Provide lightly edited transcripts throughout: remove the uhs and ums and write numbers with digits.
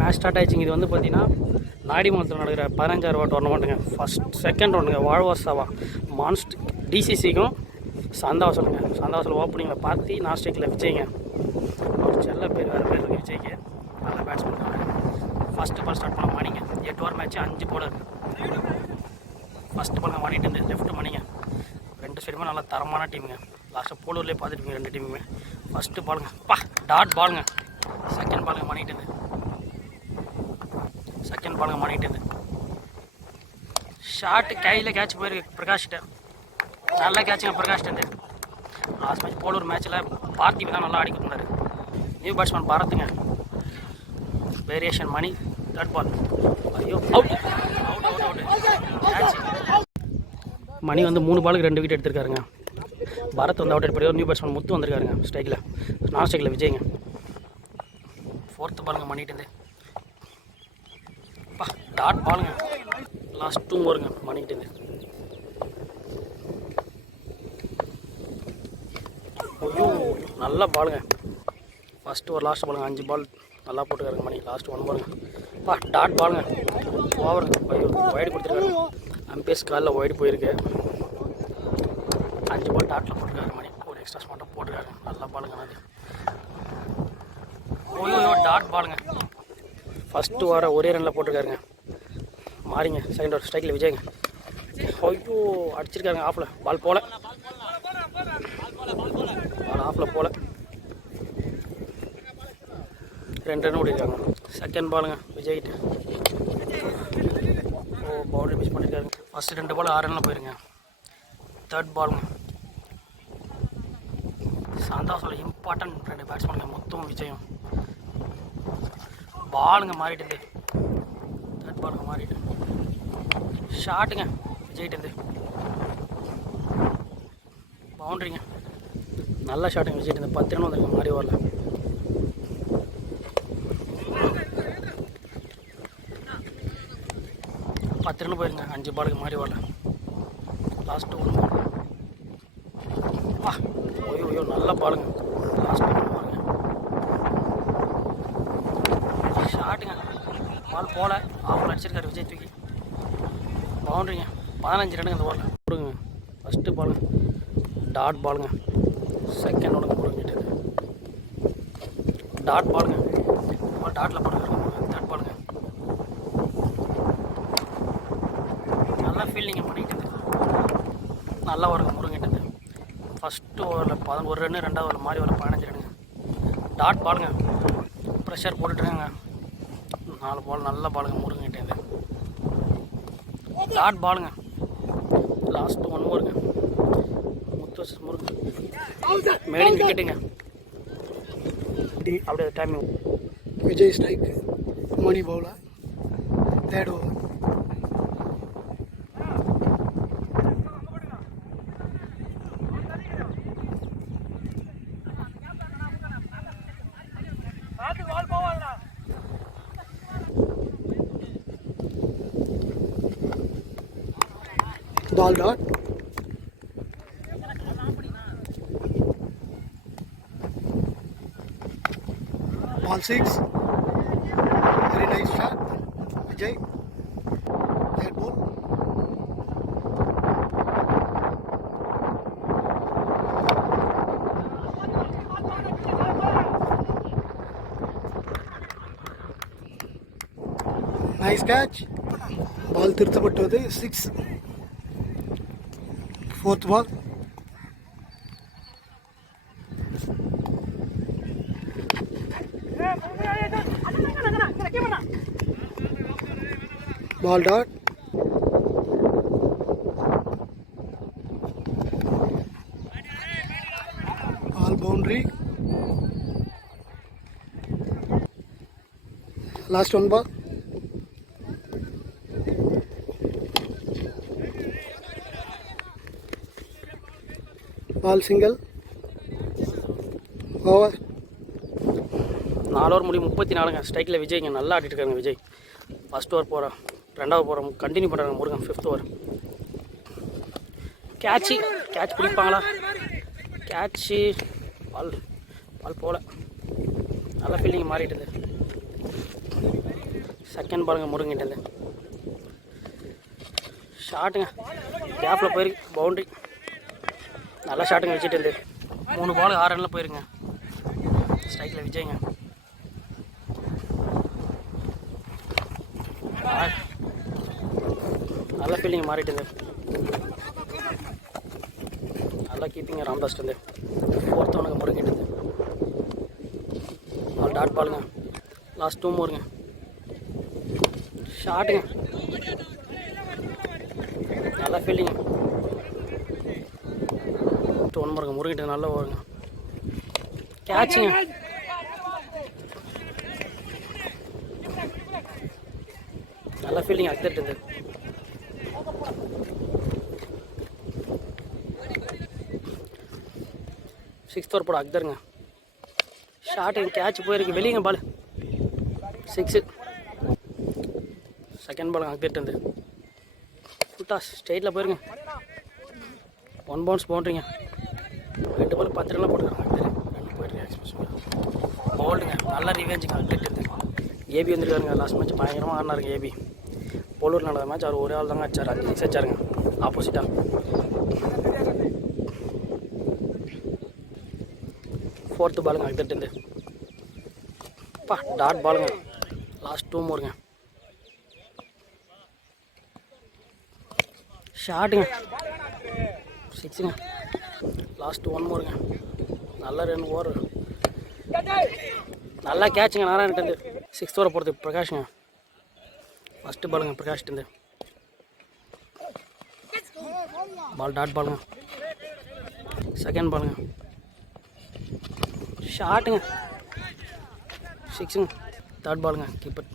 Match start ஆயிடுச்சுங்க. இது வந்து பார்த்தீங்கன்னா நாடிமங்கலத்தில் நடக்கிற 15,000 ரூபா டோர்னமெண்ட்டுங்க. செகண்ட் ரவுண்டுங்க. வாழ்வாசாவா மான்ஸ்ட் டிசிசிக்கும் சந்தாவாசல் ஓப்பனிங்கில் பார்த்தி நாஸ்டிக்கில் விஜய்ங்க. ஒரு செல்ல பேர் வேறு பேர் இருக்குது விஜய்க்கு. நல்ல பேட்ஸ்மேன் தான். ஃபஸ்ட்டு பால் ஸ்டார்ட் பண்ண மணிங்க. 8 ஓவர் மேட்ச்சு 5 போலர். ஃபஸ்ட்டு பாலுங்க மணிட்டு இருந்து லெஃப்ட் மணிங்க. 2 சைடுமே நல்லா தரமான டீமுங்க. லாஸ்ட்டாக போலூர்லேயே பார்த்துருப்பீங்க 2 டீமுமே. ஃபஸ்ட்டு பாலுங்க டாட் பாலுங்க. செகண்ட் பாலுங்க மணிட்டு இருந்து ஷார்ட்டு கையில் கேட்ச் போயிருக்கு பிரகாஷ்கிட்ட. நல்ல கேட்சுங்க பிரகாஷ்ட்டு. லாஸ்ட் மேட்ச் போலூர் மேட்ச்சில் பார்த்திபி தான் நல்லா அடிக்கிட்டு நியூ பேட்ஸ்மேன் பரத்துங்க. Variation Mani third ball. ஐயோ அவுட் கேட்ச். மணி வந்து 3 பாலுக்கு 2 விக்கெட் எடுத்திருக்காருங்க. பரத் வந்து அவுட் எடுப்பாரு. நியூ பேட்ஸ்மேன் முத்து வந்திருக்காருங்க ஸ்ட்ரைக்கில். நான் ஸ்ட்ரைக்கில் விஜய்ங்க. ஃபோர்த்து பாலுங்க மணிட்டு டாட் பாலுங்க. லாஸ்ட் 2 ஓவருங்க மணிக்கிட்டு. ஐயோ நல்ல பாலுங்க. ஃபஸ்ட்டு ஒரு லாஸ்ட் பாலுங்க. 5 பால் நல்லா போட்டுக்காருங்க மணி. லாஸ்ட் 1 ஓவருங்க. டாட் பாலுங்க. ஓவருங்க. ஐயோ ஒய்டு கொடுத்துருக்காரு. அம்பேஸ் காலில் ஒய்டு போயிருக்கு. 5 பால் டாட்டில் போட்டுருக்காரு மணி. ஒரு எக்ஸ்ட்ராஸ் மட்டும் போட்டுருக்காரு. நல்ல பாலுங்க. அது ஐயோ டாட் பாலுங்க. ஃபஸ்ட்டு ஓவரை ஒரே ரனில் போட்டிருக்காருங்க. மாறிங்க. செகண்ட் ஓவர் ஸ்ட்ரைக்கில் விஜய்ங்க. ஐயோ அடிச்சிருக்காருங்க. ஆஃபில் பால் போல. பால் ஆஃபில் போல. 2 ரன் ஓடிருக்காங்க. செகண்ட் பாலுங்க விஜய்கிட்ட. பவுண்டரி மிஸ் பண்ணியிருக்காருங்க. ஃபஸ்ட்டு 2 பால் 6 ரனில் போயிருங்க. தேர்ட் பாலுங்க. சந்தாசோட இம்பார்ட்டன்ட் 2 பேட்ஸ்மேனுங்க மொத்தம் விஜயம். பாலுங்க மாறிட்டு. தேர்ட் பாலுங்க மாறிட்டு. ஷாட்டுங்க விஜய்கிட்ட. பவுண்டரிங்க. நல்ல ஷாட்டுங்க விஜய்கிட்ட. 10 ரன் வந்துருக்கு மாறி ஓவரில். ரன் போயிருங்க 5 பாலுக்கு மாறி ஓவரில். லாஸ்ட்டு 1 ஐயோ நல்ல பாலுங்க. லாஸ்ட் 1 பாருங்க. ஷாட்டுங்க. பால் போல. ஆஃபில் அடிச்சிருக்காரு விஜய் தூக்கி. பவுண்டரிங்க. 15 ரன்னுங்க இந்த ஓவரில். கொடுங்க. ஃபஸ்ட்டு பாலுங்க டாட் பாலுங்க. செகண்ட் ஒன்றுங்க கொடுங்கிட்டு டாட் பாலுங்க. டாட்டில் போட்டுருக்காருங்க. தேர்ட் பாலுங்க. நல்லா ஃபீல்டிங்க பண்ணிக்கிட்டு நல்லா வருங்க முருங்கிட்டது. ஃபஸ்ட்டு ஓவரில் 11 ரன்னு. 2வது ஓவரில் மாறி ஓவரில் 15 ரன்னுங்க. டாட் பாலுங்க. ப்ரெஷர் போட்டுட்டுருங்க. 4 பால் நல்ல பாலுங்க முருங்கிட்டது. டாட் பாலுங்க. லாஸ்ட் 1 ஓவருங்க. முத்து முருங்க மேலிங் விக்கெட்டுங்க. அப்படியே timing. Vijay strike. Mani bowler. Third over. Ball dot. Ball 6. Very nice shot. Vijay. Third ball. Nice catch. Ball திருத்தப்பட்டது 6. Fourth ball. Ball dot. Ball boundary. Last 1 ball. Ball single. Over. 4 over முடியும் 34ங்க. ஸ்ட்ரைக்கில் விஜய்ங்க. நல்லா ஆடிட்டு இருக்காங்க விஜய். ஃபஸ்ட் ஓவர் போகிறோம். 2வது போகிறோம். கண்டினியூ பண்ணுறாங்க முருகன். 5th over. கேட்ச் பிடிப்பாங்களா? கேட்சு. பால் போல. நல்லா ஃபீல்டிங் மாறிட்டுது. செகண்ட் பாலுங்க முருங்கிட்டது. ஷாட்டுங்க கேப்பில் போயிருக்கு, பவுண்ட்ரி. நல்லா ஷாட்டுங்க வச்சுட்டு இருந்து. 3 பால் 6 ரனில் போயிருங்க. ஸ்ட்ரைக்கில் விஜய்ங்க. நல்லா ஃபீல்டிங் மாறிட்டு நல்லா கீப்பிங்க ராம்தாஸ் இருந்து. 4th ஒனுங்க முருங்கிட்டு. பால் டாட் பாலுங்க. லாஸ்ட் 2 மோருங்க. ஷாட்டுங்க நல்லா ஃபீல்டிங்க. 1 மோருங்க முருங்கிட்டு. நல்லா ஓடுங்க. கேட்சுங்க. நல்லா ஃபீல்டிங் அக்தட்டு. 6th ஓவர் போட அக்தருங்க. ஷாட்டுங்க கேட்ச் போயிருக்கு வெளியங்க. பால் 6. செகண்ட் பால் அக்தட்டு. ஃபுல் டாஸ் ஸ்ட்ரெயிட்டில் போயிருங்க. 1 பவுன்ஸ் பவுண்ட்ரிங்க. 2 பால் 10 ரன்லாம் போட்டுருக்காங்க. ரன் போயிருக்கு எக்ஸ்பிரஸ் பவுல்டுங்க. நல்லா ரிவேஞ்சுங்க அக்தட்டு. ஏபி வந்துருக்காருங்க. லாஸ்ட் மேட்ச் பயங்கரமாக ஆடினாருங்க ஏபி. போலூர் நடந்த மேட்ச் அவர் ஒரே ஆள் தாங்க அடிச்சார். 5 6 அடிச்சாருங்க ஆப்போசிட்டாக. 4th பாலுங்க அக்தட்டு. டாட் பாலுங்க. லாஸ்ட் 2 மோருங்க. ஷாட்டுங்க 6ங்க. லாஸ்ட் 1 மோருங்க. நல்ல 2 ஓவர். நல்லா கேட்சுங்க நாராயணட்டு. 6th ஓவர் போகிறதுக்கு பிரகாஷுங்க. ஃபஸ்ட்டு பாலுங்க பிரகாஷ்ட்டு. பால் டாட் பாலுங்க. செகண்ட் பாலுங்க. ஷாட்டுங்க 6ங்க. தேர்ட் பாலுங்க கீப்பர்.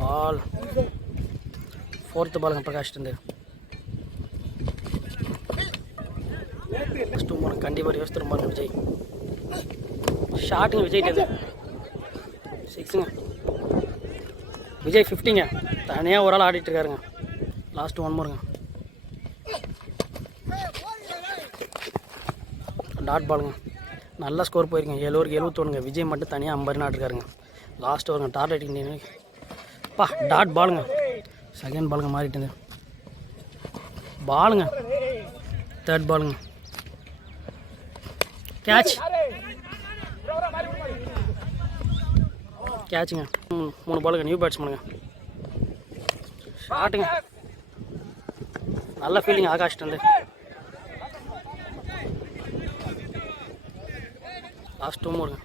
பால் 4th பாலுங்க பிரகாஷ்ட்டு. ஃபஸ்ட்டு பாலுங்க கண்டிப்பாக யோசித்து பாருங்க விஜய். ஷாட்டுங்க விஜய்ட்டு. 6ங்க. விஜய் 50ங்க. தனியாக ஒரு ஆள் ஆடிட்டு இருக்காருங்க. லாஸ்ட் 1 மோருங்க. டாட் பாலுங்க. நல்லா ஸ்கோர் போயிருங்க. 7 ஓவருக்கு 71ங்க. விஜய் மட்டும் தனியாக 50 ரன் ஆடிருக்காருங்க. லாஸ்ட் ஓவருங்க டார்கெட். டாட் பாலுங்க. செகண்ட் பாலுங்க மாறிட்டு. பாலுங்க தேர்ட் பாலுங்க. கேட்சுங்க. 3 பாலுங்க நியூ பேட்ஸ்மேனுங்க. ஷாட்டுங்க நல்ல ஃபீல்டிங் ஆகாஷ்ட்டு. லாஸ்ட் 2 மோருங்க.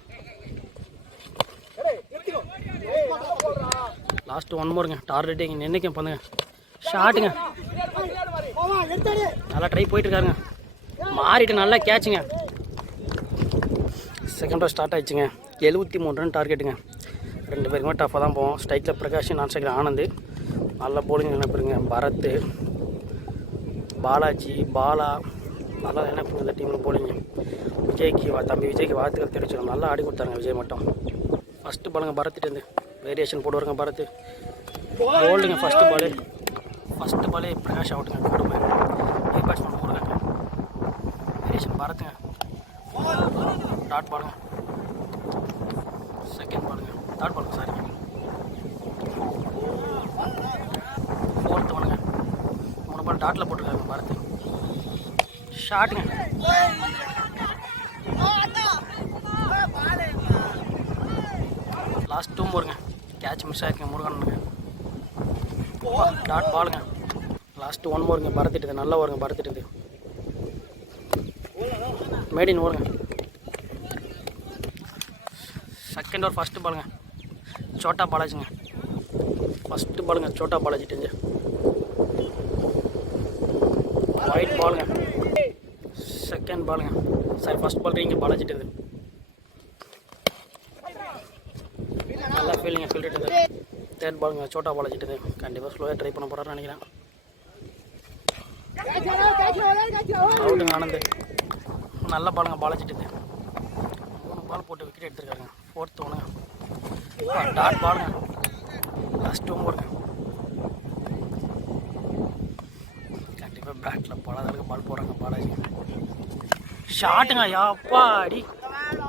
லாஸ்ட் 1 மோருங்க. டார்கெட்டிங் நின்னைக்கும் பண்ணுங்க. ஷாட்டுங்க நல்லா ட்ரை போயிட்டு இருக்காருங்க. மாறிட்டு நல்லா கேட்சுங்க. செகண்ட் ஓவர் ஸ்டார்ட் ஆயிடுச்சுங்க. 73 ரன் டார்கெட்டுங்க. 2 பேருக்குமே டஃப்பாக தான் போவோம். ஸ்ட்ரைக்கில் பிரகாஷ், நான் ஸ்ட்ரைக்கில் ஆனந்த். நல்ல போலிங் நினைப்புங்க. பரத், பாலாஜி, பாலா நல்லா நினைப்புங்க இந்த டீமில் போலிங்க. விஜய்க்கு தம்பி விஜய்க்கு வாழ்த்துக்கள் தெரிவிச்சிடும். நல்லா ஆடி கொடுத்தாருங்க விஜய் மட்டும். ஃபஸ்ட்டு பாலுங்க பரத்துட்டு வேரியேஷன் போடுவாருங்க பரத். போல்டுங்க ஃபஸ்ட்டு பாலே பிரகாஷ் அவுட்டுங்க. கொடுமை நியூ பேட்ஸ்மேன் போடுறாங்க. வேரியேஷன் பரத்துங்க. டாட் பாலுங்க. செகண்ட் பாலுங்க. தேர்ட் பாலுங்க சாரிங்க. 4th ஒன்றுங்க. 3 பால் டாட்டில் போட்டிருக்காங்க பரத். ஷாட்டுங்க லாஸ்ட் 2 மோருங்க. கேட்ச் மிஸ் ஆகிருக்கேன் முருகனுங்க. டாட் பாலுங்க. லாஸ்ட் 1 மோருங்க. பரத்திட்டு நல்லா வருங்க. பரத்திட்டு மேடின் ஓடுங்க. செகண்ட் ஓவர் ஃபஸ்ட்டு பாலுங்க. சோட்டா பாலாஜிங்க. ஃபஸ்ட்டு பாலுங்க சோட்டா பாலாஜிட்டு. ஒயிட் பாலுங்க. செகண்ட் பாலுங்க. சாரி ஃபஸ்ட் பால் இங்கே பாலாஜிட்டு. நல்லா ஃபீல்டிங்க ஃபீல்டிட்டு. தேர்ட் பாலுங்க சோட்டா பாலாஜிட்டு. கண்டிப்பாக ஸ்லோவாக ட்ரை பண்ண போகிறாருன்னு நினைக்கிறேன். அவுட்டுங்க ஆனந்த். நல்ல பாலுங்க பாலாஜிட்டு. 3 பால் போட்டு விக்கெட் எடுத்துருக்காங்க. 4th ஒன்றுங்க. டாட் பாலுங்க. லாஸ்ட் 2 மோருங்க. கண்டிப்பாக பேட்டில் பல பால் போடுறாங்க பாலாஜி. ஷாட்டுங்க. யாப்பா அடி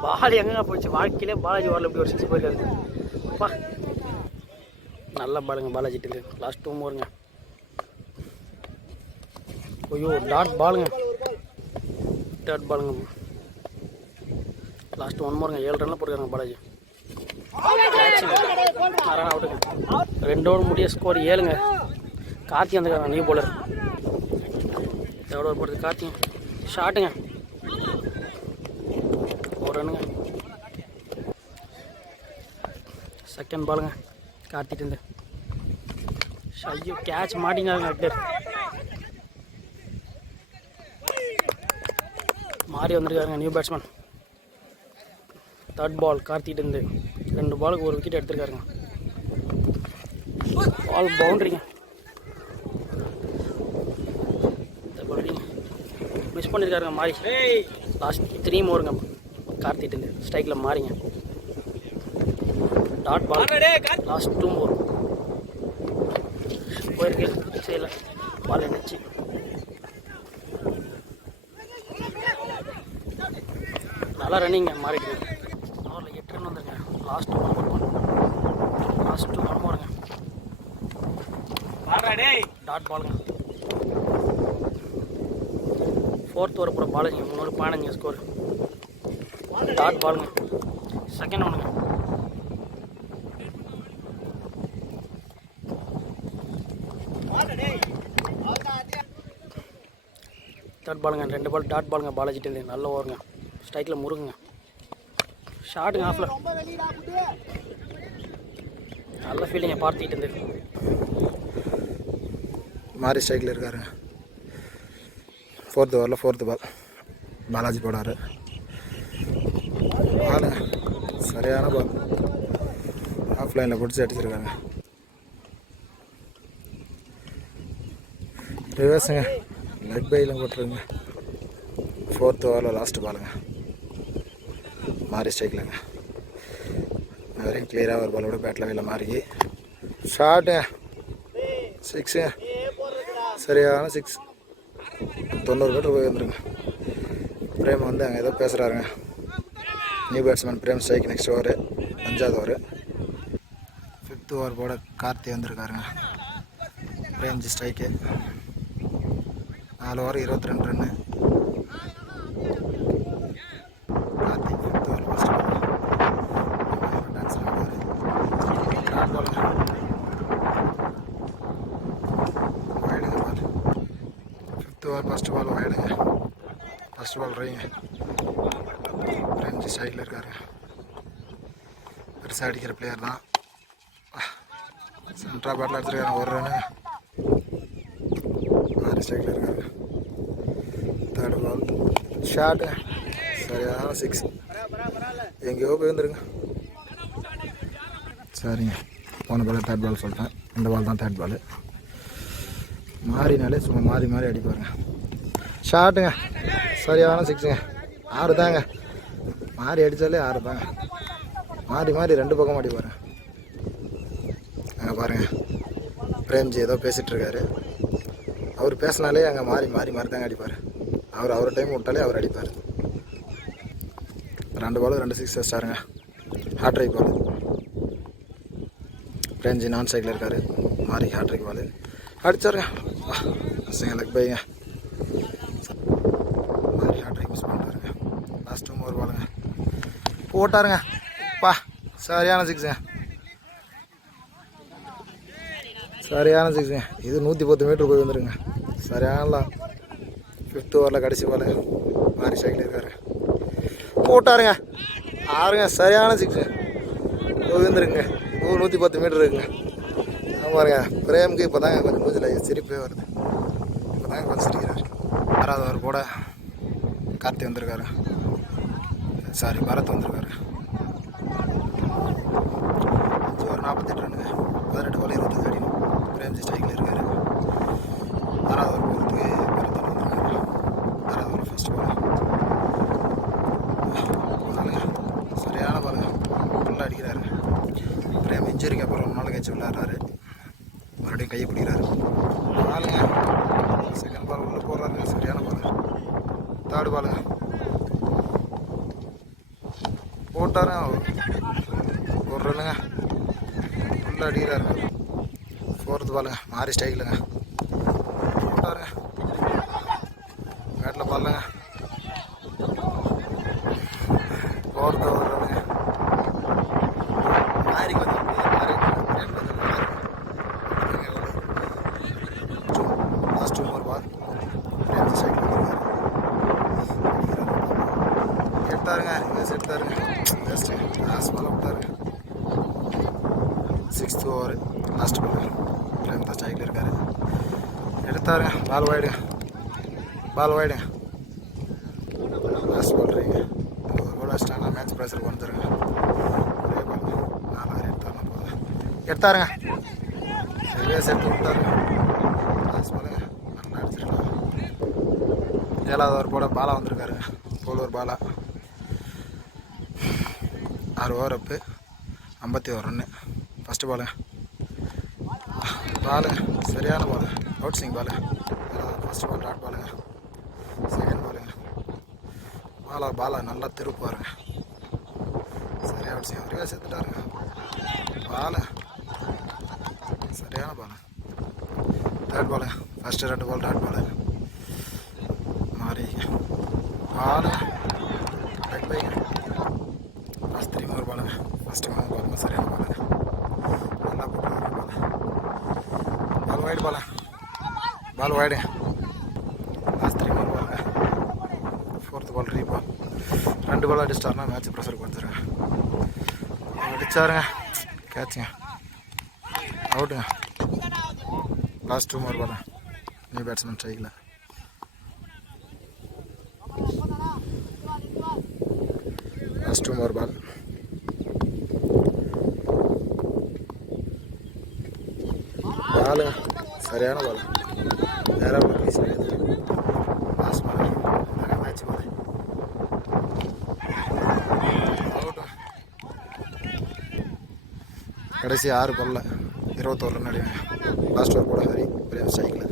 பால் எங்கங்க போயிடுச்சு. வாழ்க்கையிலே பாலாஜி வரல இப்படி ஒரு 6 போயிருக்காரு. பா நல்ல பாலுங்க பாலாஜி டீலு. லாஸ்ட் 2 மோருங்க. ஐயோ டாட் பாலுங்க. டாட் பாலுங்க. லாஸ்ட் 1 மோருங்க. 7 ரன்னில் போட்டுருக்காங்க பாலாஜி. ரன் அவுட்டுங்க. 2 ஓவர் முடிய ஸ்கோர் 7ங்க. கார்த்தி வந்துருக்காங்க நியூ போலர். எவ்வளோ போடுறது கார்த்தி. ஷாட்டுங்க. 1 ரன்னுங்க. செகண்ட் பாலுங்க கார்த்திட்டு இருந்து. ஐயோ கேட்ச் மாட்டிங்காங்க அக்டர். மாறி வந்திருக்காருங்க நியூ பேட்ஸ்மேன். தேர்ட் பால் கார்த்திட்டு இருந்து. 2 பாலுக்கு 1 விக்கெட் எடுத்திருக்காருங்க. பால் பவுண்டரிங்க. மிஸ் பண்ணியிருக்காருங்க மாறி. லாஸ்ட் 3 மோருங்க கார்த்திட்டு இருந்து. ஸ்ட்ரைக்கில் மாறிங்க. Dot ball. லாஸ்ட் 2 மோர் போயிருக்கு. சரியில்லை பால் நினச்சி. நல்லா ரன்னிங்க மாறிடுங்க. ஓவரில் 8 ரன் வந்துருங்க. லாஸ்ட் 1 மோர். லாஸ்ட் 1 மோருங்க. டாட் பாலுங்க. 4th ஓவர் போட பாலாஜிங்க. 315 ஸ்கோர். டாட் பாலுங்க. செகண்ட் ஒன்றுங்க. டாட் பாலுங்க. 2 பால் டாட் பாலுங்க பாலாஜிட்டு. நல்ல ஓவருங்க. ஸ்ட்ரைக்கில் முருகுங்க. ஷாட்டுங்க ஆஃபில். நல்ல ஃபீலிங்க பார்த்துக்கிட்டு இருந்து. மாறி ஸ்ட்ரைக்கில் இருக்காருங்க. 4th ஓவரில் 4th பால் பாலாஜி போடாரு. பாலுங்க சரியான பால். ஆஃப்லைனில் பிடிச்சி அடிச்சிருக்காங்க. ரிவர்ஸுங்க. லெக் பையில் போட்டுருங்க. 4th ஓவரில் லாஸ்ட் பாலுங்க. மாறி ஸ்ட்ரைக்கில்ங்க. வரையும் கிளியராக ஒரு பாலோட பேட்டில் வெளில மாறி ஷாட்டுங்க. 6ங்க. சரியான 6. 90 மீட்டர் போய் வந்துருங்க. பிரேம் வந்து அங்கே ஏதோ பேசுகிறாருங்க. New batsman Prem strike. Next over 5வது ஓவர். 5th ஓவர் போட கார்த்தி வந்திருக்காருங்க. Premji strike. 4 over 22 run. Karthi 5th over first dance ஆடுவார். டாட் பாலுங்க. வைடுங்க ball. 5th over first ball வைடுங்க. ஃபஸ்ட் பால் ரைங்க. பிரேம்ஜி சைடில் இருக்காரு. பெருசாக அடிக்கிற பிளேயர் தான். சென்ட்ரா பேட்டில் எடுத்துருக்காங்க. 1 ரன்னு. மாறி ஸ்ட்ரைக்கில் இருக்காரு. 3rd பால் ஷாட்டு. சரியான 6. எங்கேயோ போய் வந்துருங்க. சரிங்க. போன பால் 3rd பால் சொல்லிட்டேன். இந்த பால் தான் 3rd பால். மாறினாலே சும்மா மாறி மாறி அடிப்பாருங்க. ஷாட்டுங்க. சரியான 6ங்க. 6 தாங்க. மாறி அடித்தாலே 6 தாங்க. மாறி மாறி 2 பக்கம் அடிப்பாரு. அங்கே பாருங்கள் பிரேம்ஜி ஏதோ பேசிகிட்ருக்காரு. அவர் பேசினாலே அங்கே மாறி மாறி மாறி தாங்க அடிப்பார். அவர் டைம் விட்டாலே அவர் அடிப்பார். 2 பால் 2 6 ஸ்டாருங்க. ஹாட்ரிக் பால். பிரேம்ஜி நான் சைக்கிள் இருக்கார். மாறி ஹாட்ரிக் பால் அடித்தாருங்க. லெக் பைங்க. மாறி ஹாட்ரிக் மிஸ் பண்ணுறாருங்க. லாஸ்ட் 2 ஓவர் பாலுங்க. போட்டாருங்க. பா சரியான 6ங்க. சரியான 6ங்க. இது 110 மீட்டர் போய் வந்துருங்க. சரியான 5th ஓவரில் கடைசி பாலுங்க. மாறி சைக்கிள் இருக்காரு. போட்டாருங்க. 6ங்க. சரியான 6ங்க. போய் வந்துருங்க. 110 மீட்டர் இருக்குங்க. பாருங்க பிரேமுக்கு இப்போ தாங்க கொஞ்சம் மூஞ்சில் சிரிப்பே வருது. இப்போ தாங்க கொஞ்சம் சிரிக்கிறார். 6வது ஓவர் போட கார்த்தி வந்திருக்காரு. சாரி பரத் வந்திருக்காரு. 5 ஓவர் 48 ரன்னுங்க. 18 பால் 20 அடி. பிரேம்ஜி ஸ்ட்ரைக்கில் இருக்காரு. 6வது ஓவர் போகிறதுக்கு பரத் வந்திருக்காரு. 6வது ஓவர் ஃபர்ஸ்ட் பால் பாலுங்க. சரியான பாலுங்க. நல்லா அடிக்கிறாரு. பிரேம் இன்ஜுரிக்கு அப்புறம் ரொம்ப நாள் கழிச்சு விளையாடுறாரு. மறுபடியும் கையை பிடிக்கிறாரு. பாலுங்க. செகண்ட் பால் உள்ள போடுறாருங்க. சரியான பால். 3rd பாலுங்க. போட்டாருங்க. 1 ரன்னுங்க. நல்லா அடிக்கிறாருங்க. 4th பாலுங்க, மாறி ஸ்டைலுங்க. போட்டாருங்க, பேட்டில் பாருங்க. 4th ஓவருங்க. மாறிக்கு வந்து லாஸ்ட் 2 more பால். எடுத்தாருங்க, எடுத்தாருங்க. ஜஸ்ட் லாஸ்ட் பால் விட்டாருங்க. 6th over last ball. Prem தான் ஸ்ட்ரைக்கில் இருக்காரு. எடுத்தாருங்க, பால் வைடுங்க, பால் வைடுங்க. லாஸ்ட் பால் ரீங்க. ஒரு கோல் அடிச்சிட்டாங்கன்னா மேட்ச் ப்ரெஷருக்கு வந்துருங்க. ஒரே பால் 4 எடுத்தாருங்க போதும். எடுத்தாருங்க, ரிவேஸ் எடுத்து விட்டாருங்க. லாஸ்ட் பாலுங்க, நல்லா அடிச்சிருக்கலாம். 7வது ஓவர் போட பாலா வந்திருக்காருங்க. போலூர் பாலா. 6 ஓவர் அப்பு, 51 ரன்னு. ஃபஸ்ட்டு பாலுங்க, பாலுங்க சரியான ball, out swing ball. First ball dot பாலுங்க. செகண்ட் பாலுங்க, பாலா நல்லா திருப்பாருங்க. சரியா அவுட் ஸ்விங், அவரே சேர்த்துட்டாருங்க. பாலு சரியான பாலு. தேர்ட் பாலுங்க, ஃபஸ்ட்டு 2 பால் டாட் பாலு. மாறி பாலு லெக் பைங்க. லாஸ்ட் 3 more பாலுங்க. ஃபஸ்ட்டு 3 பாலுங்க சரியான பாலுங்க. நல்லா போட்டு ball. Ball wide ball, ball wide. Last 3 more பாலுங்க. 4th பால் ரீ பால். 2 பால் அடிச்சிட்டாருன்னா மேட்ச் ப்ரெஷருக்கு வந்துருங்க. அடிச்சாருங்க, கேட்சுங்க, அவுட்டுங்க. Last 2 more ball. New batsman ஸ்ட்ரைக்கில். Last 2 more ball. பாலு சரியான பால், நேராக பால் பீஸ் கிடையாது. Last ball match ball out. கடைசி 6 பால்ல 21 ரன் அடிவாங்க. லாஸ்ட் ஓவர் போட ஹரி பிரேம் ஸ்ட்ரைக்கில்.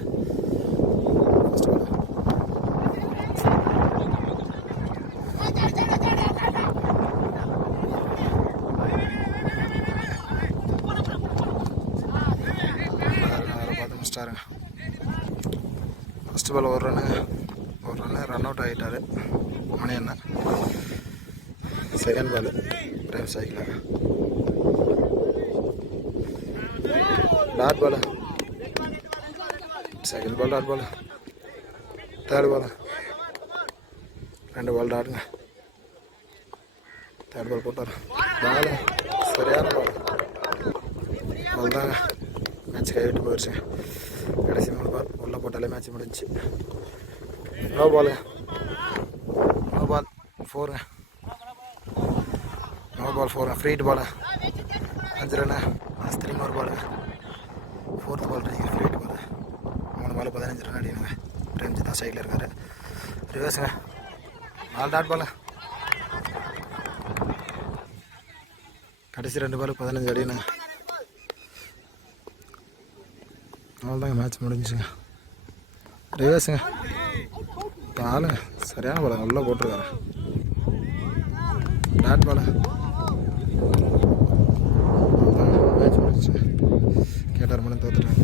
ஃபஸ்ட் பால் ஸ்டாருங்க. ஃபஸ்ட்டு பால் ஒரு ரன்னு ரன் அவுட் ஆகிட்டார் மணி அண்ணன். செகண்ட் பால் பிரேம் ஸ்ட்ரைக்கில். Dot ball. Second ball dot ball. Third ball 2 ball டாட்டுங்க. தேர்ட் பால் போட்டார். பால் சரியான பால். பால் தாங்க மேட்ச் கைவிட்டு போயிடுச்சு. கடைசி 3 பால் உள்ளே போட்டாலே மேட்ச் முடிஞ்சிச்சு. நோ பாலுங்க, நோ பால் 4ங்க. நோ பால் 4ங்க. Free hit ball 5 run. Last 3 more பாலுங்க. 4th பால் ரீங்க. Free hit ball 3 ball 15 run அடிங்க. பிரேம்ஜி தான் சைடில் இருக்காரு. ரிவர்ஸுங்க, பால் டாட் பாலு. கடைசி 2 பால் 15 அடினுங்க. அவ்வளோதாங்க மேட்ச் முடிஞ்சுங்க. ரிவர்ஸுங்க, பாலுங்க சரியான பால் நல்லா போட்டிருக்காரு. டாட் பாலு. மேட்ச் முடிஞ்சுங்க. கேட்டார் மணி தோத்துட்டாங்க.